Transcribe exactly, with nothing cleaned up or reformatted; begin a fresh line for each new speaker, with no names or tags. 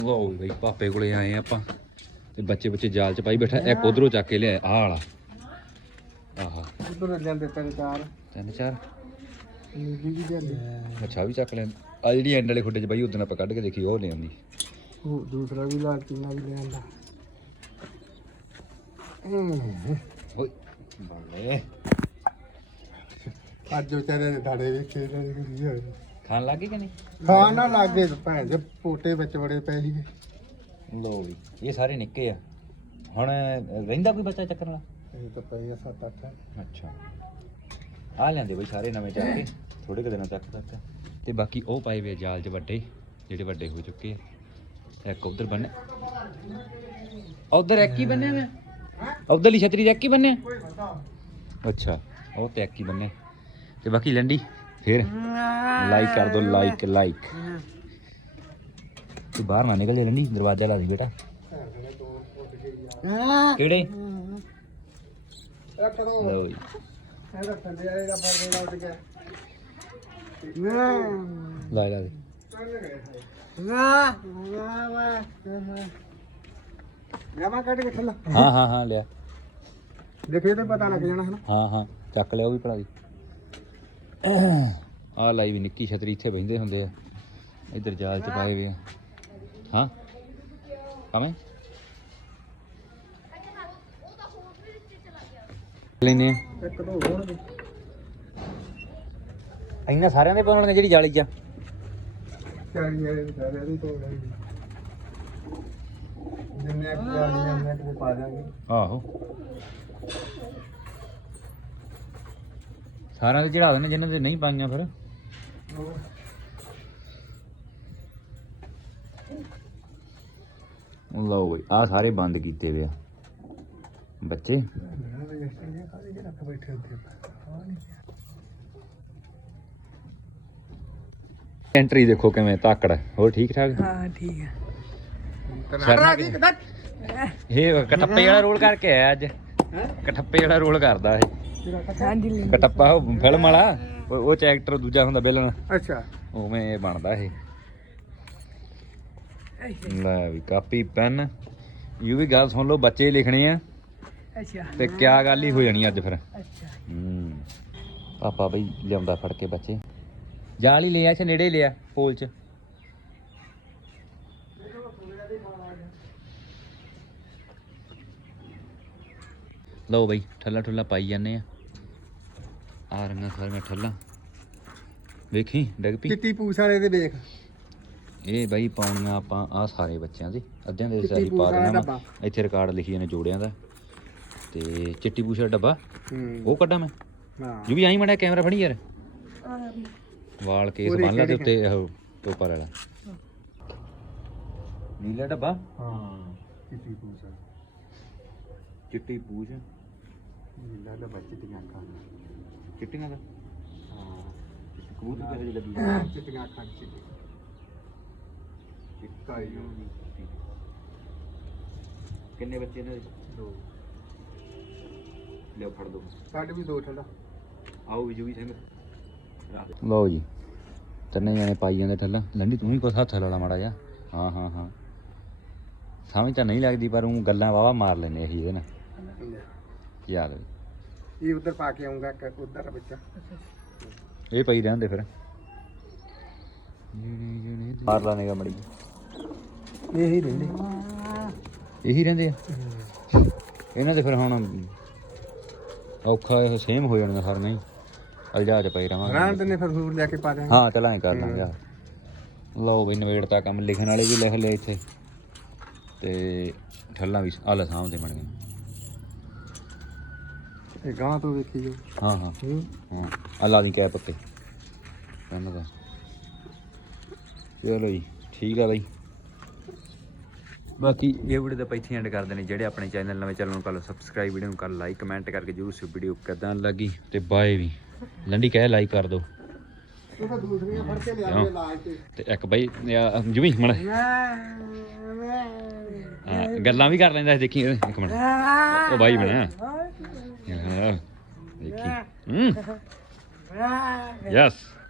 ਲਓ ਬਈ ਪਾਪੇ ਕੋਲੇ ਆਏ ਆਪਾਂ ਤੇ ਬੱਚੇ ਬੱਚੇ ਜਾਲ ਚ ਪਾਈ ਬੈਠਾ ਇੱਕ ਉਧਰੋਂ ਚੱਕ ਕੇ ਲਿਆ ਆਹ ਵਾਲਾ ਆਹਾ
ਉਧਰ ਜਾਂਦੇ ਤਿੰਨ ਚਾਰ
ਤਿੰਨ ਚਾਰ
ਨੀਲੀ ਵੀ ਜਾਂਦੇ
ਅੱਛਾ ਵੀ ਚੱਕ ਲੈਣ ਆ ਜਿਹੜੀ ਐਂਡ ਵਾਲੇ ਖੁੱਡੇ ਚ ਬਾਈ ਉਦੋਂ ਆਪਾਂ ਕੱਢ ਕੇ ਦੇਖੀ ਉਹ ਲੈ ਆਉਂਦੀ
ਉਹ ਦੂਸਰਾ ਵੀ ਲਾ ਚੀਨਾ ਵੀ ਲੈ ਆਂਦਾ
ਓਏ ਬਾਲੇ
ਅੱਜ ਵਿਚਾਰੇ ਦੇ ਦਾੜੇ ਵੇਖੇ ਕੀ ਹੋਏ
ਖਾਣ ਲੱਗੇ ਕਿ ਨਹੀਂ
ਖਾਣ ਨਾ ਲੱਗੇ ਭੈਣ ਦੇ ਪੋਟੇ ਵਿੱਚ ਬੜੇ ਪੈ ਸੀਗੇ
ਲੋ ਵੀ ਇਹ ਸਾਰੇ ਨਿੱਕੇ ਆ ਹੁਣ ਰਹਿੰਦਾ ਕੋਈ ਬੱਚਾ ਚੱਕਣ ਵਾਲਾ
ਇਹ ਤਾਂ ਪਈ ਆ ਸੱਤ ਅੱਠ
ਅੱਛਾ ਆ ਲੈਂਦੇ ਬਈ ਸਾਰੇ ਨਵੇਂ ਚੱਕ ਕੇ ਥੋੜੇ ਕੁ ਦਿਨਾਂ ਤੱਕ ਤੱਕ ਤੇ ਬਾਕੀ ਉਹ ਪਾਏ ਵੇ ਜਾਲ 'ਚ ਵੱਡੇ ਜਿਹੜੇ ਵੱਡੇ ਹੋ ਚੁੱਕੇ ਆ ਇੱਕ ਉਧਰ ਬੰਨੇ ਉਧਰ ਇੱਕ ਹੀ ਬੰਨਿਆ ਵੇ ਉਧਰਲੀ ਛਤਰੀ ਇੱਕ ਹੀ ਬੰਨਿਆ ਅੱਛਾ ਉਹ ਤੇ ਇੱਕ ਹੀ ਬੰਨੇ ਤੇ ਬਾਕੀ ਲੰਡੀ ਫਿਰ ਲਾਈਕ ਕਰ ਦੋ ਲਾਈਕ ਲਾਈਕ ਤੂੰ ਬਾਹਰ ਨਾ ਨਿਕਲ ਜਾ ਲੰਡੀ ਦਰਵਾਜ਼ਾ ਲਾ ਦੇ ਬੇਟਾ ਕਿਹੜੇ ਲਓ ਜੀ
ਇਹਦਾ ਥੱਲੇ ਵਾਲੇ ਦਾ ਪਰਦੇ ਲਾ ਉੱਡ ਗਿਆ
ਲਾ ਲਾ ਦੇ
ਨਾ ਨਾ ਵਾ ਗਾਵਾਂ ਕੱਢ ਕੇ ਥੱਲੇ
ਹਾਂ ਹਾਂ ਹਾਂ ਲਿਆ
ਦੇਖੇ ਤੇ ਪਤਾ ਲੱਗ ਜਾਣਾ ਹੈ ਨਾ
ਹਾਂ ਹਾਂ ਚੱਕ ਲਿਆ ਉਹ ਵੀ ਭਲਾ ਦੀ ਆਹ ਲਾਈ ਵੀ ਨਿੱਕੀ ਛਤਰੀ ਇੱਥੇ ਬਹਿੰਦੇ ਹੁੰਦੇ ਆ ਇੱਧਰ ਜਾਲ ਚ ਪਾਏ ਵੇ ਆ ਹਾਂ ਆਵੇਂ ਲੈਨੇ
ਇੱਕ ਦੋ ਹੋਣਗੇ
ਇੰਨਾ ਸਾਰਿਆਂ ਦੇ ਪਾਉਣਗੇ ਜਿਹੜੀ ਜਾਲੀ ਚ
ਚਾਲੀ ਵਾਲੇ ਦੇ ਸਾਰੇ ਦੀ ਤੋੜ ਲਈ ਜਿੰਨੇ ਚਾਲੀਆਂ ਨੇ ਤੇ ਪਾ ਦਾਂਗੇ
ਆਹੋ ਸਾਰਿਆਂ ਦੇ ਚੜਾ ਦੇਣੇ ਜਿਨ੍ਹਾਂ ਦੇ ਨਹੀਂ ਪਾਈਆਂ ਫਿਰ ਲਓ ਬਈ ਆਹ ਸਾਰੇ ਬੰਦ ਕੀਤੇ ਵੇ ਆ ਬੱਚੇ ਐਂਟਰੀ ਦੇਖੋ ਕਿਵੇਂ ਤਾਕੜ ਹੋਰ ਠੀਕ ਠਾਕ
ਹਾਂ ਠੀਕ ਹੈ
ਇਹ ਕਟੱਪੇ ਵਾਲਾ ਰੋਲ ਕਰਕੇ ਆਇਆ ਅੱਜ ਕਟੱਪੇ ਵਾਲਾ ਰੋਲ ਕਰਦਾ ਇਹ
ਹਾਂਜੀ
ਕਟੱਪਾ ਉਹ ਫਿਲਮ ਵਾਲਾ ਉਹ ਚ ਐਕਟਰ ਦੂਜਾ ਹੁੰਦਾ ਵਿਲਨ
ਅੱਛਾ
ਉਵੇਂ ਇਹ ਬਣਦਾ ਇਹ ਲੈ ਵੀ ਕਾਪੀ ਪੈਨ ਇਹ ਵੀ ਗੱਲ ਸੁਣ ਲਓ ਬੱਚੇ ਲਿਖਣੇ ਆ
ਅੱਛਾ
ਤੇ ਕਿਆ ਗੱਲ ਹੀ ਹੋ ਜਾਣੀ ਅੱਜ ਫਿਰ
ਅੱਛਾ
ਹੂੰ ਪਾਪਾ ਬਈ ਲਿਆਉਂਦਾ ਫੜ ਕੇ ਬੱਚੇ ਜਾਲ ਹੀ ਲਿਆ ਚ ਨੇੜੇ ਲਿਆ ਪੋਲ ਚ ਲਓ ਬਈ ਠੱਲਾ ਠੁੱਲਾ ਪਾਈ ਜਾਂਦੇ ਆ ਆ ਰੰਗਾਂ ਸਾਰੀਆਂ ਠੱਲਾਂ ਵੇਖੀ ਡਿੱਗ ਪਈ
ਚਿੱਟੀ ਪੂਛ ਵਾਲੇ ਦੇ ਦੇਖ
ਇਹ ਬਾਈ ਪਾਉਣੀਆਂ ਆਪਾਂ ਆ ਸਾਰੇ ਬੱਚਿਆਂ ਦੇ ਅੱਧਿਆਂ ਦੇ ਸਾਰੀ ਪਾ ਦੇਣਾ ਵਾ। ਇੱਥੇ ਰਿਕਾਰਡ ਲਿਖੀ ਜਾਂਦੇ ਜੋੜਿਆਂ ਦਾ ਤੇ ਚਿੱਟੀ ਪੂਛ ਦਾ ਡੱਬਾ ਉਹ ਕੱਢਾਂ ਮੈਂ
ਹਾਂ
ਜੋ ਵੀ ਆਈ ਮੜਾ ਕੈਮਰਾ ਫੜੀ ਯਾਰ ਵਾਲ ਕੇਸ ਬੰਨ ਲਾ ਤੇ ਉੱਤੇ ਉਹ ਟੋਪਰ ਵਾਲਾ ਨੀਲਾ ਡੱਬਾ
ਹਾਂ ਚਿੱਟੀ ਪੂਛ
ਚਿੱਟੀ ਪੂਛ
ਨੀਲਾ ਡੱਬਾ ਚਿੱਟੀਆਂ ਅੱਖਾਂ
ਚਿੱਟੀਆਂ ਦਾ
ਹਾਂ
ਕਬੂਤਰ ਕਿਹੋ ਜਿਹੀ ਲੱਗੀ
ਚਿੱਟੀਆਂ ਅੱਖਾਂ ਚਿੱਟੀ
ਚਿੱਟਾ ਹੀ ਕਿੰਨੇ ਬੱਚੇ ਇਹਨਾਂ ਦੇ
ਦੋ
ਲਿਓ ਫੜ ਦੋ
ਸਾਡੇ ਵੀ ਦੋ ਠੰਡਾ
ਆਓ ਵੀ ਜੂਗੀ ਸਿੰਘ ਲਓ ਜੀ ਤਿੰਨੇ ਜਣੇ ਪਾਈ ਜਾਂਦੇ ਠੱਲਾ ਲੰਡੀ ਤੂੰ ਹੀ ਕੁਛ ਹੱਥ ਲਾ ਲਾ ਮਾੜਾ ਜਿਹਾ ਹਾਂ ਹਾਂ ਹਾਂ ਸਮਝ ਤਾਂ ਨਹੀਂ ਲੱਗਦੀ ਪਰ ਉਹ ਗੱਲਾਂ ਵਾਵਾ ਮਾਰ ਲੈਨੇ ਅਸੀਂ ਇਹਦੇ ਨਾਲ ਯਾਦ
ਇਹ ਉਧਰ ਪਾ ਕੇ ਆਉਂਗਾ ਉਧਰ ਬੱਚਾ
ਇਹ ਪਈ ਰਹਿੰਦੇ ਫਿਰ ਮਾਰ ਲਾਣੇਗਾ ਮੜੀ
ਇਹੀ ਰਹਿੰਦੇ
ਇਹੀ ਰਹਿੰਦੇ ਆ ਇਹਨਾਂ ਦੇ ਫਿਰ ਹੁਣ ਔਖਾ ਇਹ ਸੇਮ ਹੋ ਜਾਣੀਆਂ ਸਾਰੀਆਂ ਹੀ ਅਲਜਾ ਚ ਪਈ ਰਵਾਂਗੇ
ਰਾਂ ਤੇ ਨੇ ਫਿਰ ਸੂਰ ਲੈ ਕੇ ਪਾ ਦਿਆਂਗੇ
ਹਾਂ ਚਲਾਂ ਕਰ ਲਾਂਗੇ ਯਾਰ ਲਓ ਬਈ ਨਵੇੜਤਾ ਕੰਮ ਲਿਖਣ ਵਾਲੇ ਵੀ ਲਿਖ ਲਏ ਇੱਥੇ ਤੇ ਠੱਲਾਂ ਵੀ ਆਲਾ ਸਾਹਮਣੇ ਬਣ ਗਏ
ਇਹ ਗਾਂ ਤੋਂ ਵੇਖੀ ਜੋ
ਹਾਂ ਹਾਂ ਹਾਂ ਅੱਲਾ ਦੀ ਕੈਪ ਉੱਤੇ ਇਹਨਾਂ ਦਾ ਚਲੋ ਜੀ ਠੀਕ ਆ ਬਾਈ ਬਾਕੀ ਇਹ ਵੀਡੀਓ ਤਾਂ ਇੱਥੇ ਐਂਡ ਕਰਦੇ ਨੇ ਜਿਹੜੇ ਆਪਣੇ ਚੈਨਲ ਨਵੇਂ ਚੈਨਲ ਨੂੰ ਕਰ ਲਓ ਸਬਸਕ੍ਰਾਈਬ ਵੀਡੀਓ ਨੂੰ ਕਰ ਲਾਈਕ ਕਮੈਂਟ ਕਰਕੇ ਜਰੂਰ ਸੀ ਵੀਡੀਓ ਕਿੱਦਾਂ ਲੱਗੀ ਤੇ ਬਾਏ ਵੀ ਲੰਡੀ ਕਹਿ ਲਾਈਕ ਕਰ ਦਿਓ
ਉਹ ਤਾਂ ਦੂਸਰੀਆਂ ਫੜ ਕੇ ਲਿਆਵੇ ਲਾਜ ਤੇ
ਤੇ ਇੱਕ ਬਾਈ ਜੁਮੀ ਮਣ ਗੱਲਾਂ ਵੀ ਕਰ ਲੈਂਦਾ ਦੇਖੀ ਇੱਕ ਮਿੰਟ ਉਹ ਬਾਈ ਬਣਾ ਦੇਖੀ ਹੂੰ ਯੈਸ